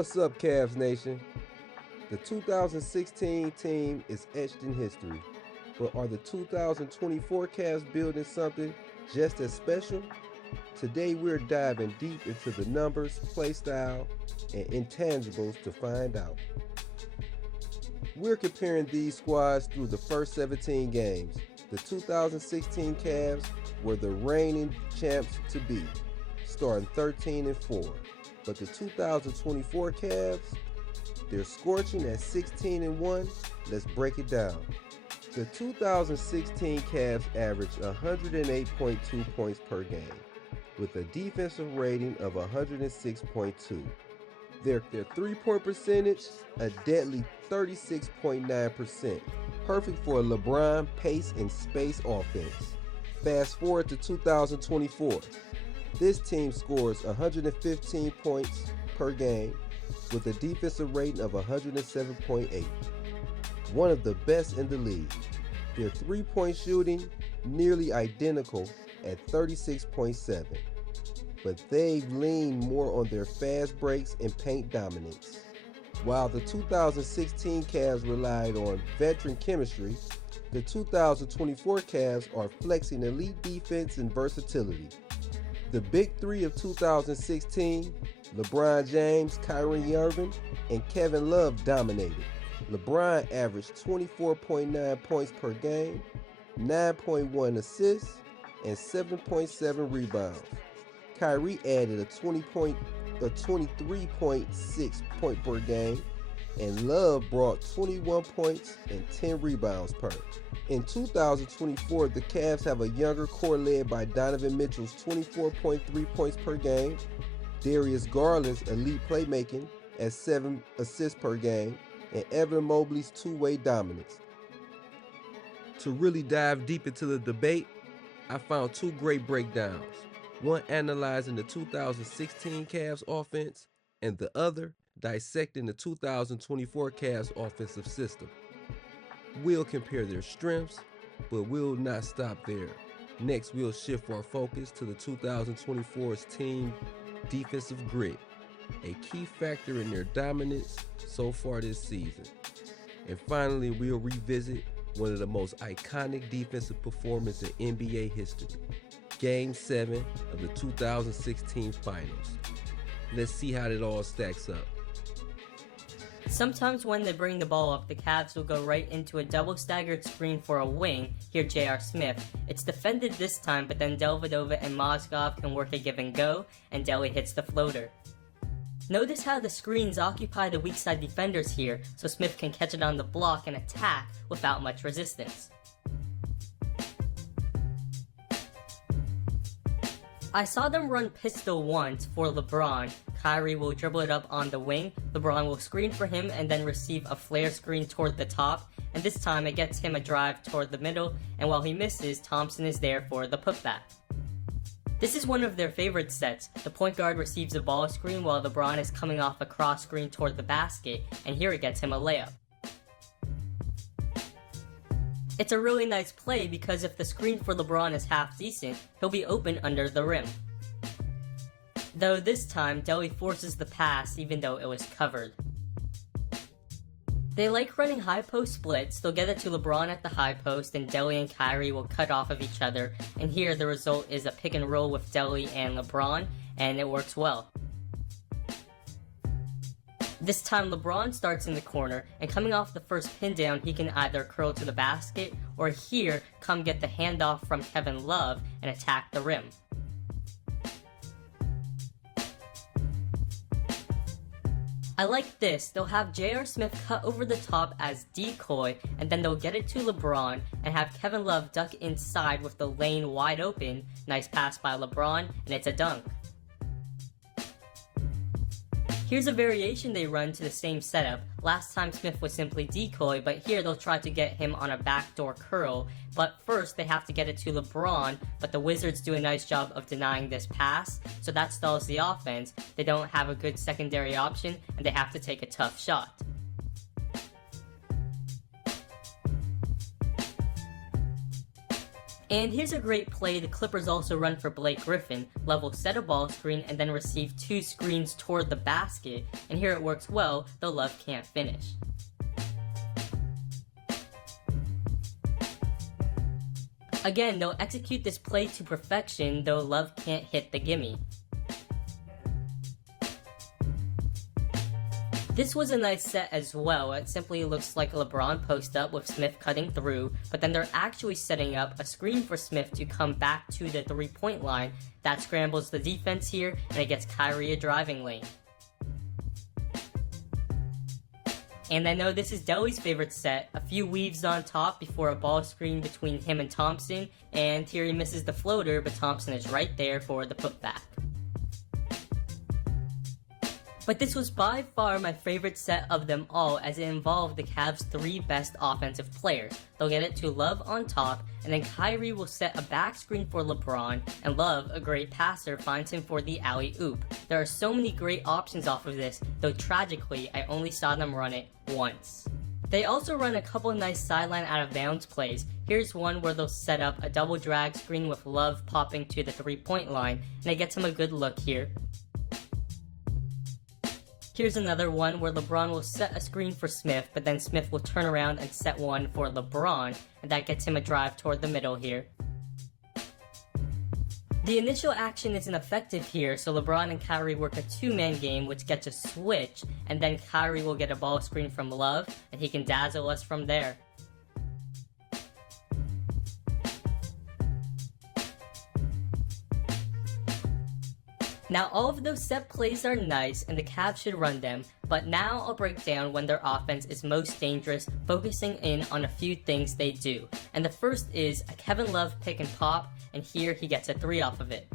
What's up, Cavs Nation? The 2016 team is etched in history, but are the 2024 Cavs building something just as special? Today we're diving deep into the numbers, play style, and intangibles to find out. We're comparing these squads through the first 17 games. The 2016 Cavs were the reigning champs to beat, starting 13-4. But the 2024 Cavs, they're scorching at 16-1. Let's break it down. The 2016 Cavs averaged 108.2 points per game, with a defensive rating of 106.2. Their three-point percentage, a deadly 36.9%, perfect for a LeBron pace and space offense. Fast forward to 2024. This team scores 115 points per game with a defensive rating of 107.8, one of the best in the league. Their three-point shooting nearly identical at 36.7, but they've leaned more on their fast breaks and paint dominance. While the 2016 Cavs relied on veteran chemistry, the 2024 Cavs are flexing elite defense and versatility. The big three of 2016, LeBron James, Kyrie Irving, and Kevin Love dominated. LeBron averaged 24.9 points per game, 9.1 assists, and 7.7 rebounds. Kyrie added a 23.6 point per game, and Love brought 21 points and 10 rebounds per. In 2024, the Cavs have a younger core led by Donovan Mitchell's 24.3 points per game, Darius Garland's elite playmaking at 7 assists per game, and Evan Mobley's two-way dominance. To really dive deep into the debate, I found two great breakdowns, one analyzing the 2016 Cavs offense and the other dissecting the 2024 Cavs offensive system. We'll compare their strengths, but we'll not stop there. Next, we'll shift our focus to the 2024's team defensive grit, a key factor in their dominance so far this season. And finally, we'll revisit one of the most iconic defensive performances in NBA history, Game 7 of the 2016 Finals. Let's see how that all stacks up. Sometimes when they bring the ball up, the Cavs will go right into a double staggered screen for a wing, here J.R. Smith. It's defended this time, but then Dellavedova and Mozgov can work a give and go, and Delly hits the floater. Notice how the screens occupy the weak side defenders here, so Smith can catch it on the block and attack without much resistance. I saw them run pistol once for LeBron. Kyrie will dribble it up on the wing, LeBron will screen for him and then receive a flare screen toward the top, and this time it gets him a drive toward the middle, and while he misses, Thompson is there for the putback. This is one of their favorite sets. The point guard receives a ball screen while LeBron is coming off a cross screen toward the basket, and here it gets him a layup. It's a really nice play because if the screen for LeBron is half decent, he'll be open under the rim. Though this time, Delly forces the pass even though it was covered. They like running high post splits. They'll get it to LeBron at the high post and Delly and Kyrie will cut off of each other, and here the result is a pick and roll with Delly and LeBron, and it works well. This time LeBron starts in the corner, and coming off the first pin down, he can either curl to the basket or here come get the handoff from Kevin Love and attack the rim. I like this. They'll have J.R. Smith cut over the top as decoy, and then they'll get it to LeBron and have Kevin Love duck inside with the lane wide open. Nice pass by LeBron, and it's a dunk. Here's a variation they run to the same setup. Last time Smith was simply decoy, but here they'll try to get him on a backdoor curl. But first they have to get it to LeBron, but the Wizards do a nice job of denying this pass, so that stalls the offense. They don't have a good secondary option, and they have to take a tough shot. And here's a great play the Clippers also run for Blake Griffin. Love will set a ball screen and then receive 2 screens toward the basket, and here it works well, though Love can't finish. Again, they'll execute this play to perfection, though Love can't hit the gimme. This was a nice set as well. It simply looks like a LeBron post-up with Smith cutting through, but then they're actually setting up a screen for Smith to come back to the three-point line. That scrambles the defense here, and it gets Kyrie a driving lane. And I know this is Deli's favorite set. A few weaves on top before a ball screen between him and Thompson, and here he misses the floater, but Thompson is right there for the putback. But this was by far my favorite set of them all, as it involved the Cavs' 3 best offensive players. They'll get it to Love on top, and then Kyrie will set a back screen for LeBron, and Love, a great passer, finds him for the alley-oop. There are so many great options off of this, though tragically, I only saw them run it once. They also run a couple nice sideline out-of-bounds plays. Here's one where they'll set up a double drag screen with Love popping to the three-point line, and it gets him a good look here. Here's another one where LeBron will set a screen for Smith, but then Smith will turn around and set one for LeBron, and that gets him a drive toward the middle here. The initial action isn't effective here, so LeBron and Kyrie work a 2-man game, which gets a switch, and then Kyrie will get a ball screen from Love, and he can dazzle us from there. Now all of those set plays are nice and the Cavs should run them, but now I'll break down when their offense is most dangerous, focusing in on a few things they do. And the first is a Kevin Love pick and pop, and here he gets a 3 off of it.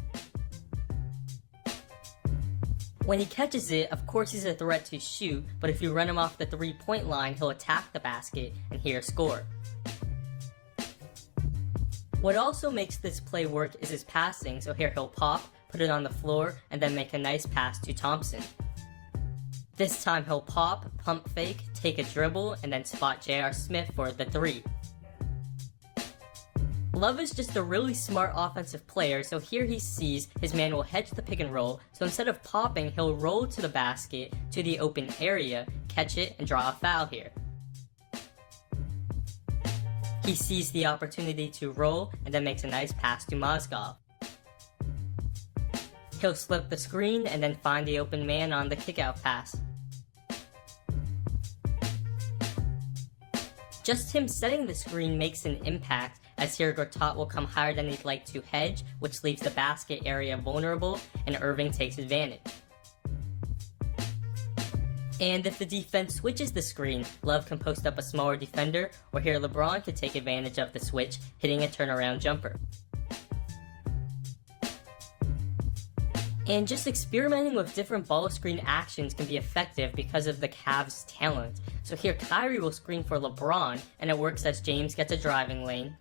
When he catches it, of course he's a threat to shoot, but if you run him off the 3-point line, he'll attack the basket, and here score. What also makes this play work is his passing, so here he'll pop, put it on the floor, and then make a nice pass to Thompson. This time he'll pop, pump fake, take a dribble, and then spot J.R. Smith for the 3. Love is just a really smart offensive player, so here he sees his man will hedge the pick and roll, so instead of popping, he'll roll to the basket, to the open area, catch it, and draw a foul here. He sees the opportunity to roll, and then makes a nice pass to Mozgov. He'll slip the screen and then find the open man on the kickout pass. Just him setting the screen makes an impact, as here Gortat will come higher than he'd like to hedge, which leaves the basket area vulnerable, and Irving takes advantage. And if the defense switches the screen, Love can post up a smaller defender, or here LeBron could take advantage of the switch, hitting a turnaround jumper. And just experimenting with different ball screen actions can be effective because of the Cavs' talent. So here Kyrie will screen for LeBron, and it works as James gets a driving lane.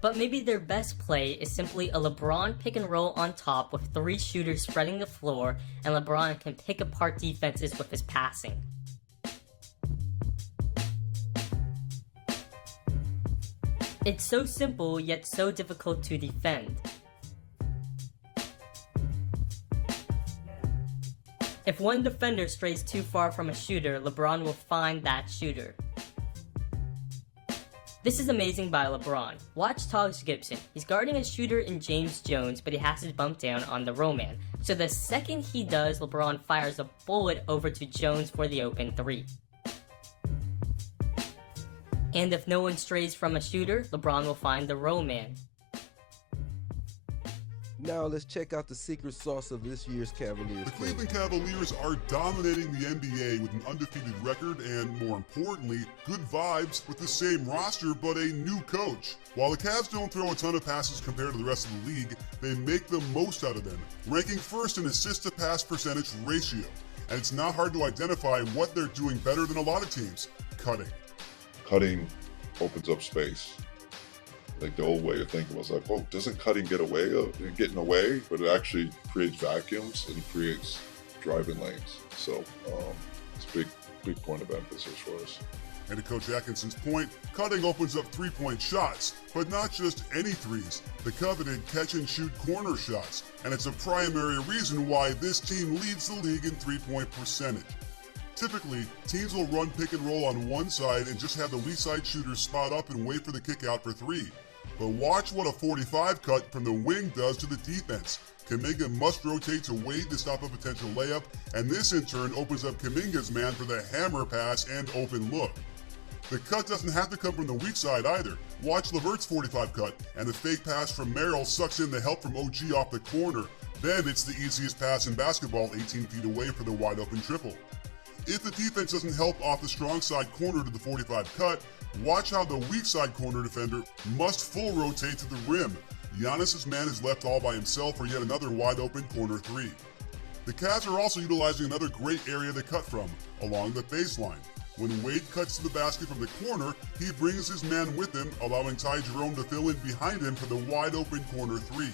But maybe their best play is simply a LeBron pick and roll on top with 3 shooters spreading the floor, and LeBron can pick apart defenses with his passing. It's so simple, yet so difficult to defend. If one defender strays too far from a shooter, LeBron will find that shooter. This is amazing by LeBron. Watch Taj Gibson. He's guarding a shooter in James Jones, but he has to bump down on the roll man. So the second he does, LeBron fires a bullet over to Jones for the open 3. And if no one strays from a shooter, LeBron will find the roll man. Now let's check out the secret sauce of this year's Cavaliers The team. Cleveland Cavaliers are dominating the NBA with an undefeated record and, more importantly, good vibes with the same roster but a new coach. While the Cavs don't throw a ton of passes compared to the rest of the league, they make the most out of them, ranking first in assist-to-pass percentage ratio. And it's not hard to identify what they're doing better than a lot of teams: cutting. Cutting opens up space. Like the old way of thinking was like, oh, doesn't cutting get away, getting away, but it actually creates vacuums and creates driving lanes. So it's a big point of emphasis for us. And to Coach Atkinson's point, cutting opens up three-point shots, but not just any threes, the coveted catch-and-shoot corner shots, and it's a primary reason why this team leads the league in three-point percentage. Typically, teams will run pick and roll on one side and just have the weak side shooters spot up and wait for the kick out for three. But watch what a 45 cut from the wing does to the defense. Kuminga must rotate to wait to stop a potential layup, and this in turn opens up Kuminga's man for the hammer pass and open look. The cut doesn't have to come from the weak side either. Watch LeVert's 45 cut, and the fake pass from Merrill sucks in the help from OG off the corner. Then it's the easiest pass in basketball 18 feet away for the wide open triple. If the defense doesn't help off the strong side corner to the 45 cut, watch how the weak side corner defender must full rotate to the rim. Giannis's man is left all by himself for yet another wide open corner three. The Cavs are also utilizing another great area to cut from, along the baseline. When Wade cuts to the basket from the corner, he brings his man with him, allowing Ty Jerome to fill in behind him for the wide open corner three.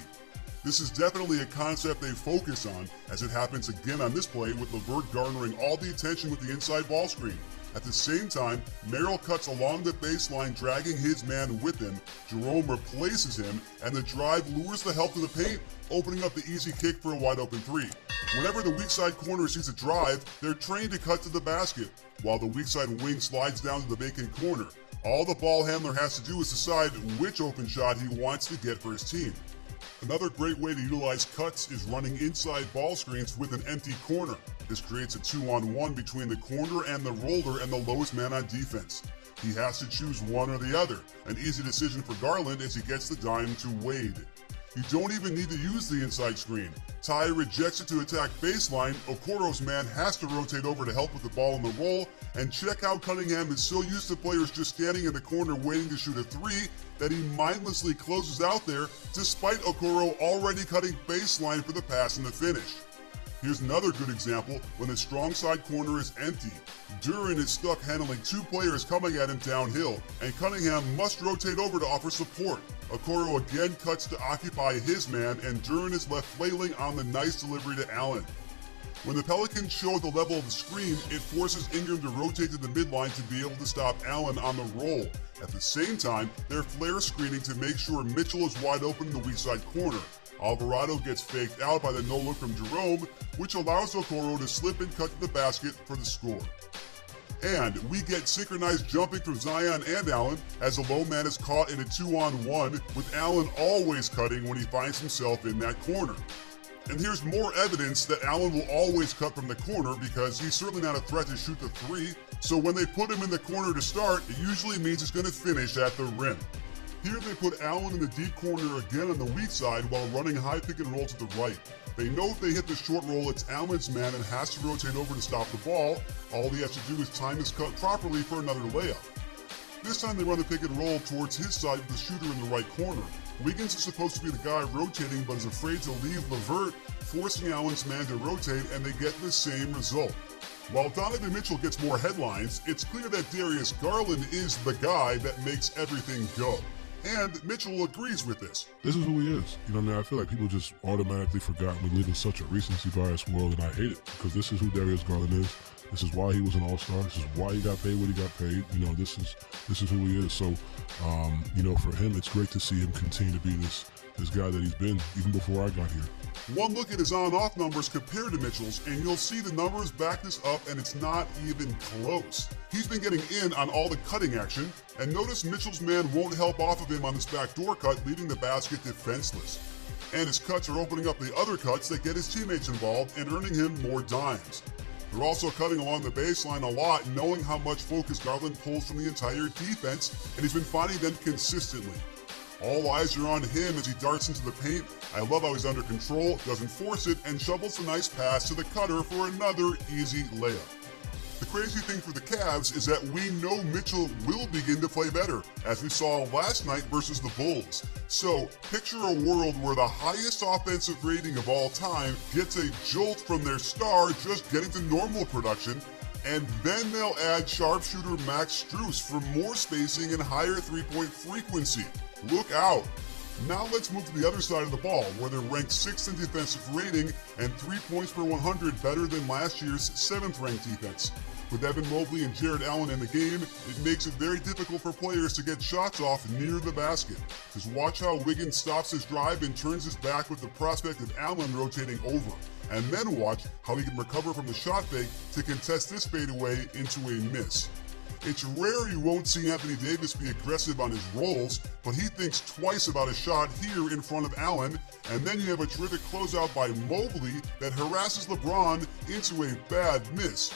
This is definitely a concept they focus on, as it happens again on this play with LeVert garnering all the attention with the inside ball screen. At the same time, Merrill cuts along the baseline, dragging his man with him. Jerome replaces him, and the drive lures the help to the paint, opening up the easy kick for a wide open three. Whenever the weak side corner sees a drive, they're trained to cut to the basket, while the weak side wing slides down to the vacant corner. All the ball handler has to do is decide which open shot he wants to get for his team. Another great way to utilize cuts is running inside ball screens with an empty corner. This creates a 2-on-1 between the corner and the roller and the lowest man on defense. He has to choose one or the other. An easy decision for Garland as he gets the dime to Wade. You don't even need to use the inside screen. Ty rejects it to attack baseline. Okoro's man has to rotate over to help with the ball in the roll. And check how Cunningham is so used to players just standing in the corner waiting to shoot a three that he mindlessly closes out there despite Okoro already cutting baseline for the pass and the finish. Here's another good example when the strong side corner is empty. Duran is stuck handling two players coming at him downhill, and Cunningham must rotate over to offer support. Okoro again cuts to occupy his man, and Duran is left flailing on the nice delivery to Allen. When the Pelicans show the level of the screen, it forces Ingram to rotate to the midline to be able to stop Allen on the roll. At the same time, they're flare screening to make sure Mitchell is wide open in the weak side corner. Alvarado gets faked out by the no-look from Jerome, which allows Okoro to slip and cut to the basket for the score. And we get synchronized jumping from Zion and Allen as the low man is caught in a 2-on-1, with Allen always cutting when he finds himself in that corner. And here's more evidence that Allen will always cut from the corner because he's certainly not a threat to shoot the three, so when they put him in the corner to start, it usually means he's going to finish at the rim. Here they put Allen in the deep corner again on the weak side while running high pick and roll to the right. They know if they hit the short roll, it's Allen's man and has to rotate over to stop the ball. All he has to do is time his cut properly for another layup. This time they run the pick and roll towards his side with the shooter in the right corner. Wiggins is supposed to be the guy rotating but is afraid to leave LeVert, forcing Allen's man to rotate, and they get the same result. While Donovan Mitchell gets more headlines, it's clear that Darius Garland is the guy that makes everything go. And Mitchell agrees with this. This is who he is. You know what I mean? I feel like people just automatically forgot we live in such a recency bias world, and I hate it because this is who Darius Garland is. This is why he was an all-star. This is why he got paid what he got paid. You know, this is who he is. So, you know, for him, it's great to see him continue to be this guy that he's been even before I got here. One look at his on-off numbers compared to Mitchell's, and you'll see the numbers back this up, and it's not even close. He's been getting in on all the cutting action, and notice Mitchell's man won't help off of him on this backdoor cut, leaving the basket defenseless. And his cuts are opening up the other cuts that get his teammates involved and earning him more dimes. They're also cutting along the baseline a lot, knowing how much focus Garland pulls from the entire defense, and he's been finding them consistently. All eyes are on him as he darts into the paint. I love how he's under control, doesn't force it, and shovels a nice pass to the cutter for another easy layup. The crazy thing for the Cavs is that we know Mitchell will begin to play better, as we saw last night versus the Bulls. So, picture a world where the highest offensive rating of all time gets a jolt from their star just getting to normal production, and then they'll add sharpshooter Max Strus for more spacing and higher three-point frequency. Look out. Now let's move to the other side of the ball, where they're ranked 6th in defensive rating and 3 points per 100 better than last year's 7th ranked defense. With Evan Mobley and Jared Allen in the game, it makes it very difficult for players to get shots off near the basket. Just watch how Wiggins stops his drive and turns his back with the prospect of Allen rotating over. And then watch how he can recover from the shot fake to contest this fadeaway into a miss. It's rare you won't see Anthony Davis be aggressive on his rolls, but he thinks twice about a shot here in front of Allen, and then you have a terrific closeout by Mobley that harasses LeBron into a bad miss.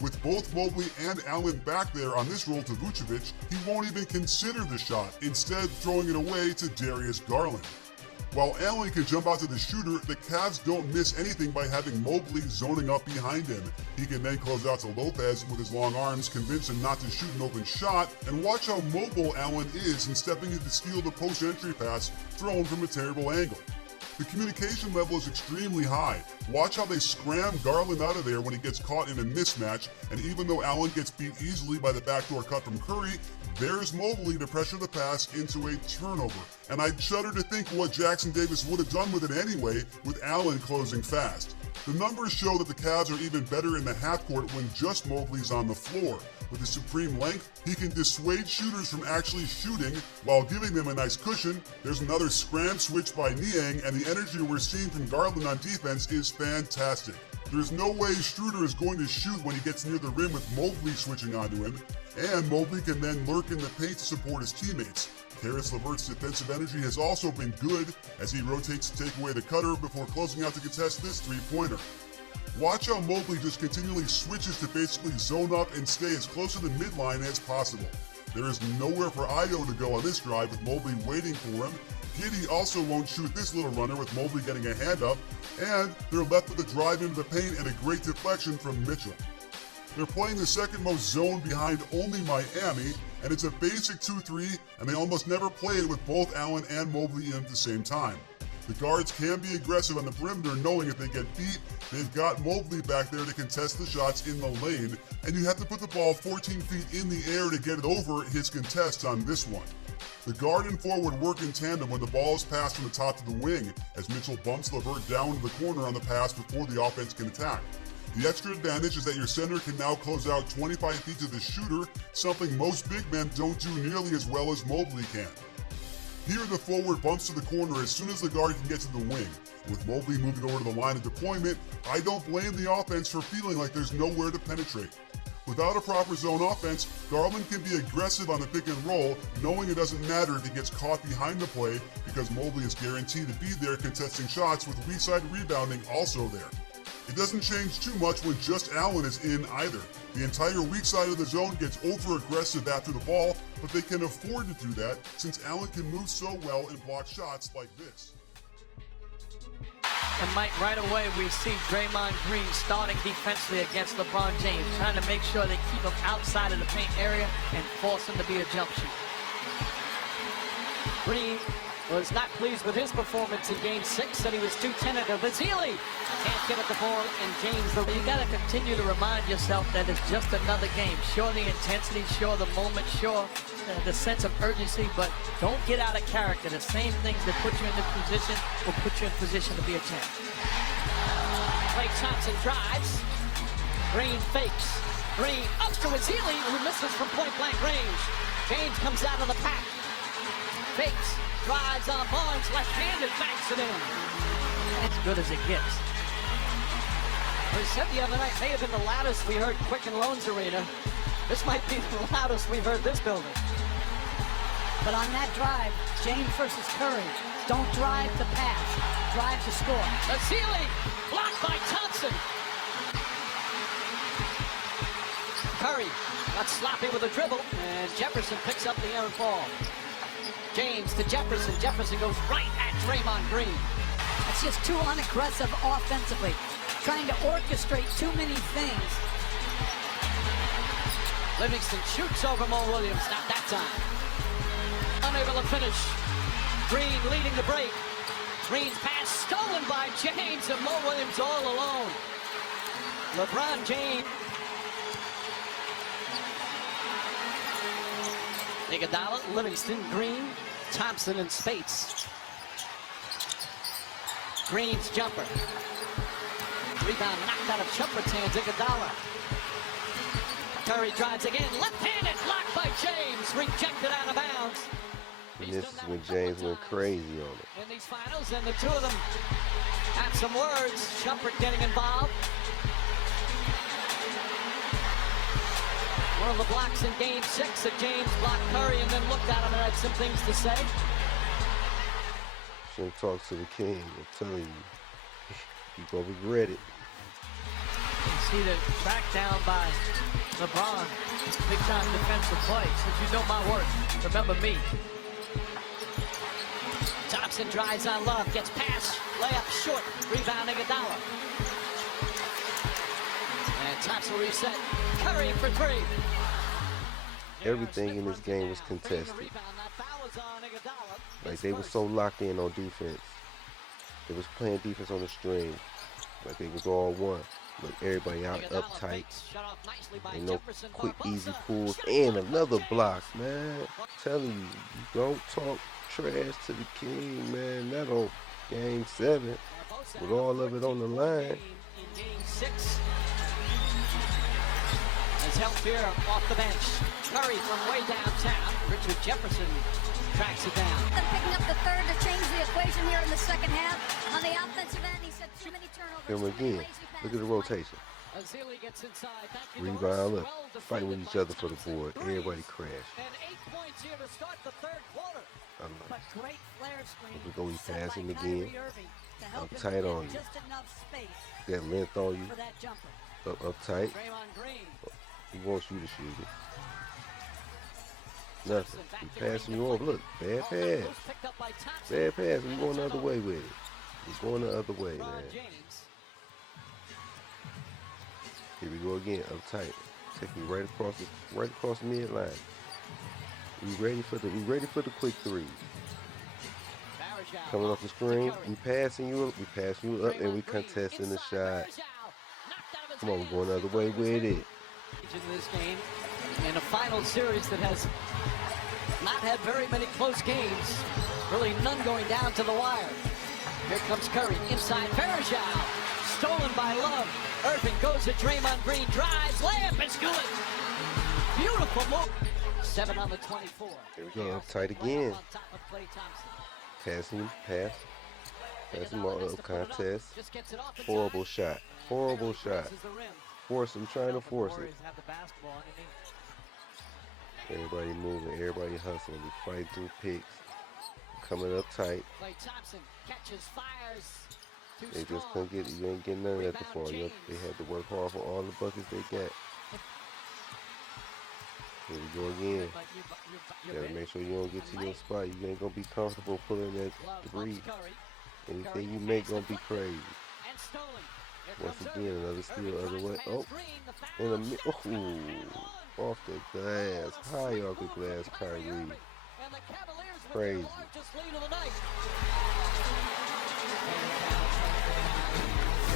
With both Mobley and Allen back there on this roll to Vucevic, he won't even consider the shot, instead throwing it away to Darius Garland. While Allen can jump out to the shooter, the Cavs don't miss anything by having Mobley zoning up behind him. He can then close out to Lopez with his long arms, convince him not to shoot an open shot, and watch how mobile Allen is in stepping in to steal the post-entry pass thrown from a terrible angle. The communication level is extremely high. Watch how they scram Garland out of there when he gets caught in a mismatch, and even though Allen gets beat easily by the backdoor cut from Curry, there's Mobley to pressure the pass into a turnover. And I'd shudder to think what Jackson Davis would have done with it anyway, with Allen closing fast. The numbers show that the Cavs are even better in the half court when just Mobley's on the floor. With his supreme length, he can dissuade shooters from actually shooting while giving them a nice cushion. There's another scram switch by Niang, and the energy we're seeing from Garland on defense is fantastic. There's no way Schroeder is going to shoot when he gets near the rim with Mobley switching onto him, and Mobley can then lurk in the paint to support his teammates. Karis LeVert's defensive energy has also been good as he rotates to take away the cutter before closing out to contest this three-pointer. Watch how Mobley just continually switches to basically zone up and stay as close to the midline as possible. There is nowhere for Io to go on this drive with Mobley waiting for him. Giddey also won't shoot this little runner with Mobley getting a hand up, and they're left with a drive into the paint and a great deflection from Mitchell. They're playing the second most zone behind only Miami, and it's a basic 2-3, and they almost never play it with both Allen and Mobley in at the same time. The guards can be aggressive on the perimeter, knowing if they get beat, they've got Mobley back there to contest the shots in the lane, and you have to put the ball 14 feet in the air to get it over his contest on this one. The guard and forward work in tandem when the ball is passed from the top to the wing, as Mitchell bumps LeVert down to the corner on the pass before the offense can attack. The extra advantage is that your center can now close out 25 feet to the shooter, something most big men don't do nearly as well as Mobley can. Here the forward bumps to the corner as soon as the guard can get to the wing. With Mobley moving over to the line of deployment, I don't blame the offense for feeling like there's nowhere to penetrate. Without a proper zone offense, Garland can be aggressive on the pick and roll, knowing it doesn't matter if he gets caught behind the play because Mobley is guaranteed to be there contesting shots with weak side rebounding also there. It doesn't change too much when just Allen is in either. The entire weak side of the zone gets over-aggressive after the ball, but they can afford to do that since Allen can move so well and block shots like this. And Mike, right away we see Draymond Green starting defensively against LeBron James, trying to make sure they keep him outside of the paint area and force him to be a jump shooter. Green was not pleased with his performance in Game 6, said he was too tentative. It's Healy. Can't get at the ball, and James, you got to continue to remind yourself that it's just another game. Sure the intensity, sure the moment, sure the sense of urgency, but don't get out of character. The same things that put you in this position will put you in position to be a champ. Klay Thompson drives. Green fakes. Green up to his Healy, who misses from point-blank range. James comes out of the pack. Fakes. Drives on Barnes, left-handed, banks it in. As good as it gets. We said the other night, may have been the loudest we heard Quicken Loans Arena. This might be the loudest we've heard this building. But on that drive, James versus Curry, don't drive to pass, drive to score. Vasily, blocked by Thompson. Curry got sloppy with a dribble, and Jefferson picks up the errant ball. James to Jefferson. Jefferson goes right at Draymond Green. It's just too unaggressive offensively, trying to orchestrate too many things. Livingston shoots over Mo Williams, not that time. Unable to finish. Green leading the break. Green's pass stolen by James, and Mo Williams all alone. LeBron James. Iguodala, Livingston, Green, Thompson, and Spates. Green's jumper. Rebound knocked out of Shumpert's hands. Iguodala. Curry drives again. Left-handed blocked by James. Rejected out of bounds. And this is when James went crazy on it. In these finals, and the two of them had some words. Shumpert getting involved. One of the blocks in Game 6 that James blocked Curry and then looked at him and had some things to say. Shouldn't talk to the king. I'm telling you, you're going to regret it. You see the track down by LeBron. Big time defensive play. Says, you know my work. Remember me. Thompson drives on Love. Gets past. Layup short. Rebound Iguodala. And Thompson reset. Curry for three. Everything in this game was contested. Like, they were so locked in on defense. They was playing defense on the string. Like, they was all one. Look, everybody out uptight. Ain't no quick, easy pulls. And another block, man. I'm telling you, you don't talk trash to the king, man. Not on Game 7. With all of it on the line. In Game 6. As help here off the bench. Curry from way downtown. Richard Jefferson tracks it down. They're picking up the third to change the equation here in the second half. On the offensive end, he said too many turnovers. And again, look at the rotation. Azili gets inside. Rebound, look, fighting with each other for the board. Everybody crash. And 8 points here to start the third quarter. I love But great flare screen. We're going to be set by passing Kyrie again. Irving to help him Uptight get on you. just enough space Got length on you. for that jumper. Up tight. Draymond Green. He wants you to shoot it. Nothing. He passing you off. Look, bad pass. Picked up by Thompson. Bad pass. We're going the other way with it. We're going the other way, LeBron man. James. Here we go again. Up tight. Taking right across the midline. We ready for the quick three. Varejao Coming off the screen. to Curry. We passing you up, and we contesting the shot. Come on, we're going the other way with it. In this game, in a final series that has not had very many close games, really none going down to the wire. Here comes Curry inside Varejao, stolen by Love. Irving goes to Draymond Green, drives, layup is good. Beautiful move. 7 on the 24. Here we go, up tight again. On top of Klay Thompson. Passing him, pass. Pass him all up contest. Just gets it off the Horrible top. shot. Horrible shot. Crosses the rim. Force him, trying to force it. Warriors have the basketball underneath. Everybody moving, everybody hustling. We fight through picks. Coming up tight. Klay Thompson catches, fires. Too They just strong. couldn't get it. You ain't getting none of that before. They had to work hard for all the buckets they got. Here we go again. But you're Gotta ready. make sure you don't get to your spot. You ain't gonna be comfortable pulling that Love three. bumps Curry. Anything you make gonna be crazy. And stolen. Here Once comes again, Irving. another steal Irving other way. tries to Oh, pass Green. The foul in the is middle. shot. Ooh, off the glass. High off the glass, Kyrie. And the Cavaliers with Crazy. their largest lead of the night.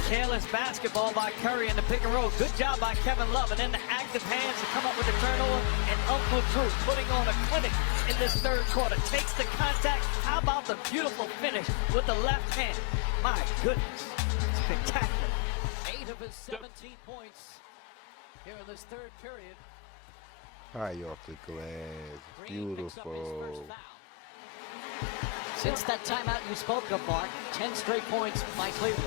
Careless basketball by Curry in the pick and roll. Good job by Kevin Love. And then the active hands to come up with the turnover. And Uncle Drew putting on a clinic in this third quarter. Takes the contact. How about the beautiful finish with the left hand? My goodness. Spectacular. 8 of his 17 points here in this third period. High off the glass. Green picks up his first Beautiful. foul. Since that timeout you spoke of, Mark, 10 straight points by Cleveland.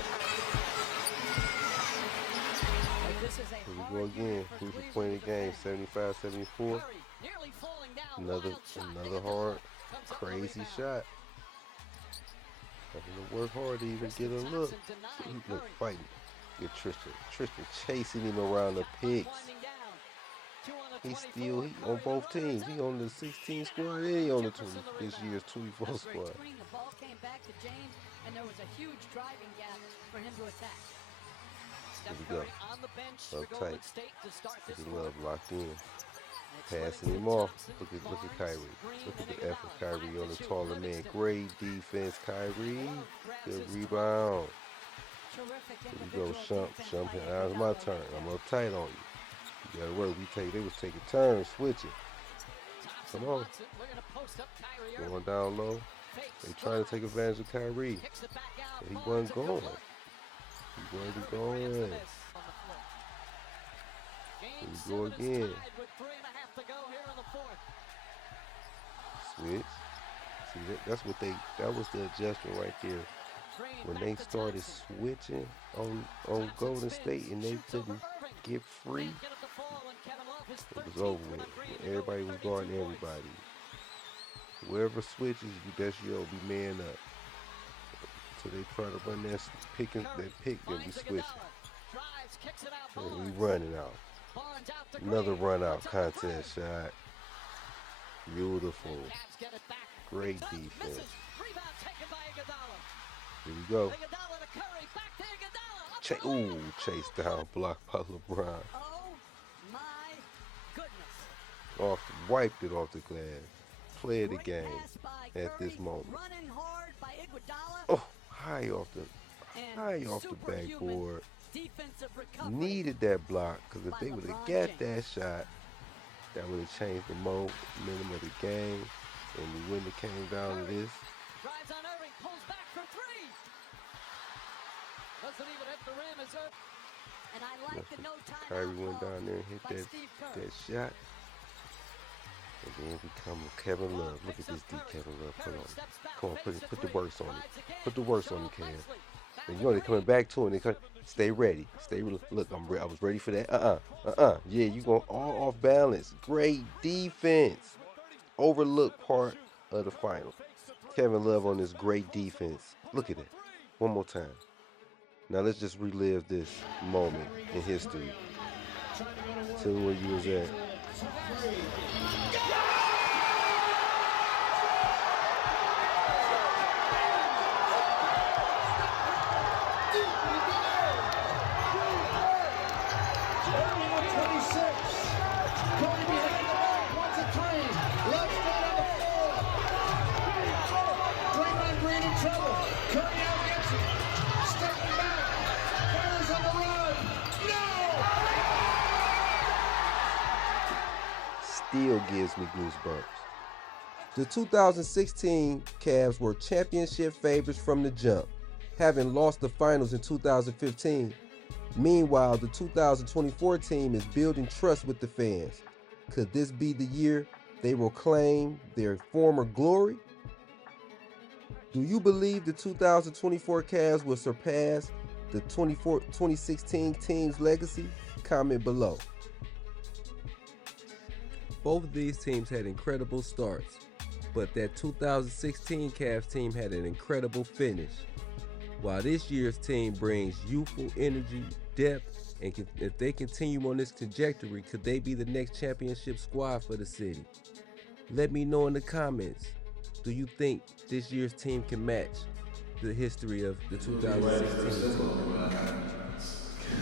This is a Here we hard go again. unit for Who's the Cleveland point of the game? defense. 75-74. Curry nearly falling down. Another Wild shot. another hard, Comes up crazy with a rebound. shot. Having to work hard to even get a look. Thompson He denied look Curry. fighting. Get Tristan chasing him around the picks. Winding down. 2 on the He's 24. still he on Curry both another teams. He on the 16 squad and he on the 20, this year's 24 squad. Screen, the ball came back to James, and there was a huge driving gap for him to attack. Steph Here we go. Curry on the bench Up for Golden tight. State to start this He quarter. Love locked in. It's Passing Livingston, him off. Thompson, Look at Barnes, Kyrie. Green, Look at and the effort Iguodala. Kyrie on the Back to taller man. Livingston. Great defense, Kyrie. Love grabs Good his rebound. Terrific Here we individual go, Shump. defense Shump. by Now it's my Iguodala. turn. I'm up tight on you. You gotta work. They was taking turns switching. Thompson Come on. wants it. We're gonna post up Kyrie Irving. Going down low. They trying to take advantage of Kyrie. But he wasn't going. He wasn't going. Here we go again. Switch. See, that was the adjustment right there. When they started switching on Golden State and they couldn't get free, it was over with. Everybody was guarding everybody. Whoever switches, that's yo, be man up. So they try to run that pick, then we switching. And we running out. Another run out contest shot. Beautiful. Great defense. Here we go. Chase down, blocked by LeBron. Wiped it off the glass. Play the game at this moment. Oh, high off the backboard. Needed that block, because if they would have got that shot, that would have changed the momentum of the game, and we wouldn't have came down to this. Kyrie went down there and hit that shot. And then we come with Kevin Love. Look at this D Kevin Love put on. Come on, put the works on it. Put the works on it, Kev. And you know they're coming back to it. Stay ready. Look, I was ready for that. Yeah, you going all off balance. Great defense. Overlooked part of the final. Kevin Love on this great defense. Look at it. One more time. Now let's just relive this moment in history. Tell me where you was at. Still gives me goosebumps. The 2016 Cavs were championship favorites from the jump, having lost the finals in 2015. Meanwhile, the 2024 team is building trust with the fans. Could this be the year they will claim their former glory? Do you believe the 2024 Cavs will surpass the 2016 team's legacy? Comment below. Both of these teams had incredible starts, but that 2016 Cavs team had an incredible finish. While this year's team brings youthful energy, depth, and if they continue on this trajectory, could they be the next championship squad for the city? Let me know in the comments. Do you think this year's team can match the history of the 2016 team?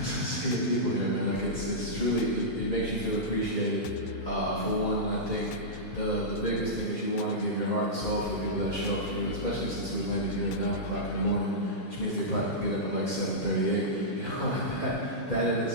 Seeing people here, man, like it's truly, it makes you feel appreciated. For one, I think the biggest thing is you want to give your heart and soul for the people that show up for you, especially since we landed here at 9 o'clock in the morning, which means they probably have to get up at like 7:38. You know, that in